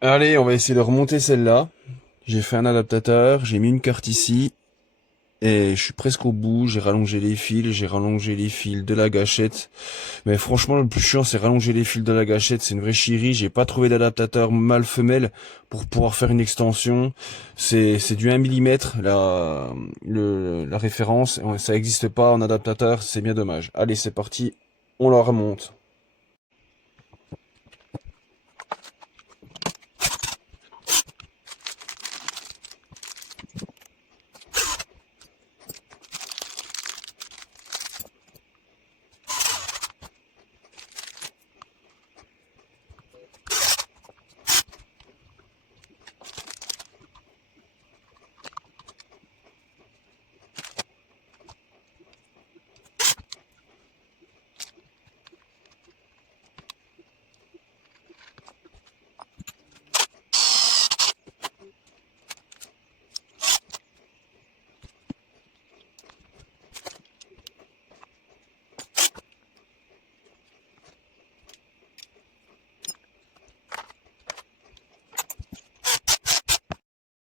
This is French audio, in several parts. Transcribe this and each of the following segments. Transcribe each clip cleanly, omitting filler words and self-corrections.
Allez, on va essayer de remonter celle-là. J'ai fait un adaptateur, j'ai mis une carte ici, et je suis presque au bout. J'ai rallongé les fils de la gâchette. Mais franchement, le plus chiant, c'est rallonger les fils de la gâchette. C'est une vraie chierie. J'ai pas trouvé d'adaptateur mâle-femelle pour pouvoir faire une extension. C'est du 1 millimètre la référence. Ça n'existe pas en adaptateur, c'est bien dommage. Allez, c'est parti, on la remonte.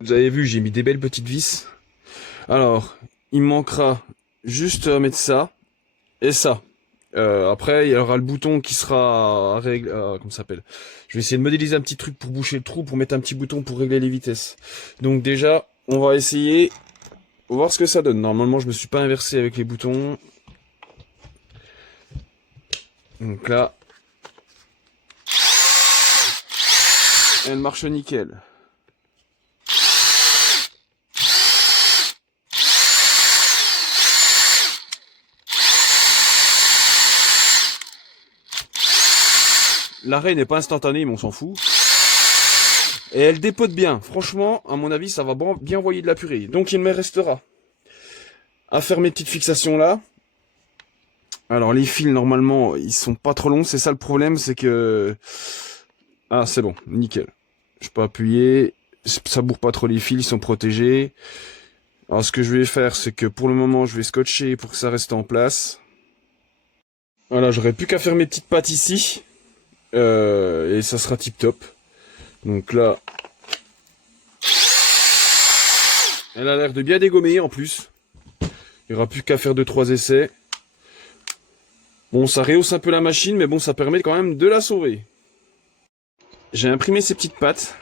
Vous avez vu, j'ai mis des belles petites vis. Alors, il me manquera juste à mettre ça et ça. Après, il y aura le bouton qui sera règle, comment ça s'appelle? Je vais essayer de modéliser un petit truc pour boucher le trou, pour mettre un petit bouton pour régler les vitesses. Donc déjà, on va essayer, on va voir ce que ça donne. Normalement, je me suis pas inversé avec les boutons. Donc là, elle marche nickel. L'arrêt n'est pas instantané, mais on s'en fout. Et elle dépote bien. Franchement, à mon avis, ça va bien envoyer de la purée. Donc il me restera à faire mes petites fixations là. Alors les fils, normalement, ils sont pas trop longs. C'est ça le problème, c'est que... Ah, c'est bon, nickel. Je peux appuyer. Ça bourre pas trop les fils, ils sont protégés. Alors ce que je vais faire, c'est que pour le moment, je vais scotcher pour que ça reste en place. Voilà, j'aurais plus qu'à faire mes petites pattes ici. Et ça sera tip top. Donc là, elle a l'air de bien dégommer en plus. Il n'y aura plus qu'à faire 2-3 essais. Bon, ça rehausse un peu la machine, mais bon, ça permet quand même de la sauver. J'ai imprimé ces petites pattes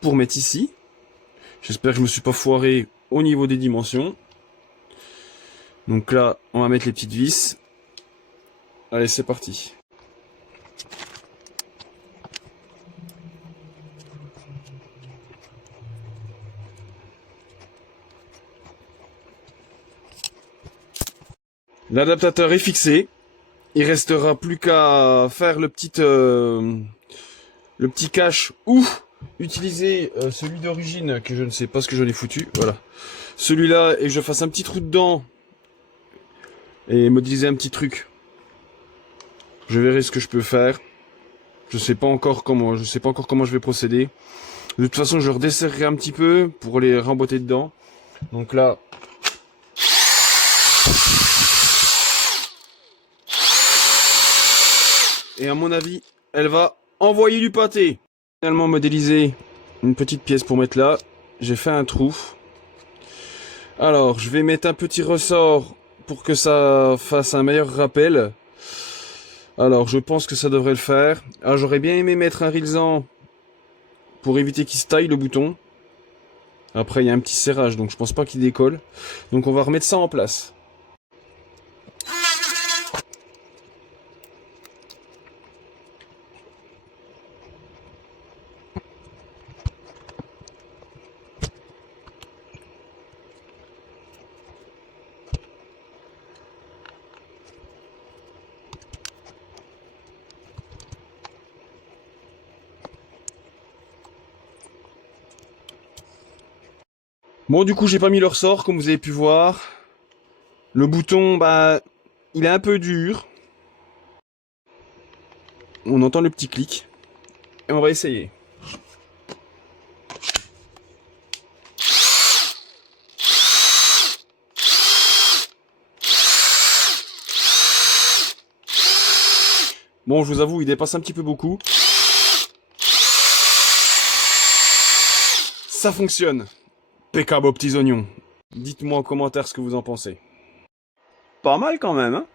pour mettre ici. J'espère que je me suis pas foiré au niveau des dimensions. Donc là, on va mettre les petites vis. Allez, c'est parti. L'adaptateur est fixé. Il restera plus qu'à faire le petit cache ou utiliser celui d'origine que je ne sais pas ce que j'en ai foutu. Voilà. Celui-là, et que je fasse un petit trou dedans et modéliser un petit truc. Je verrai ce que je peux faire. Je sais pas encore comment je vais procéder. De toute façon, je redesserrerai un petit peu pour les remboîter dedans. Donc là, et à mon avis, elle va envoyer du pâté. Finalement modélisé une petite pièce pour mettre là. J'ai fait un trou. Alors, je vais mettre un petit ressort pour que ça fasse un meilleur rappel. Alors, je pense que ça devrait le faire. Alors, j'aurais bien aimé mettre un rilsan pour éviter qu'il se taille le bouton. Après, il y a un petit serrage, donc je pense pas qu'il décolle. Donc, on va remettre ça en place. Bon, du coup, j'ai pas mis le ressort, comme vous avez pu voir. Le bouton, bah, il est un peu dur. On entend le petit clic. Et on va essayer. Bon, je vous avoue, il dépasse un petit peu beaucoup. ça fonctionne. Impeccable aux petits oignons. Dites-moi en commentaire ce que vous en pensez. Pas mal quand même, hein?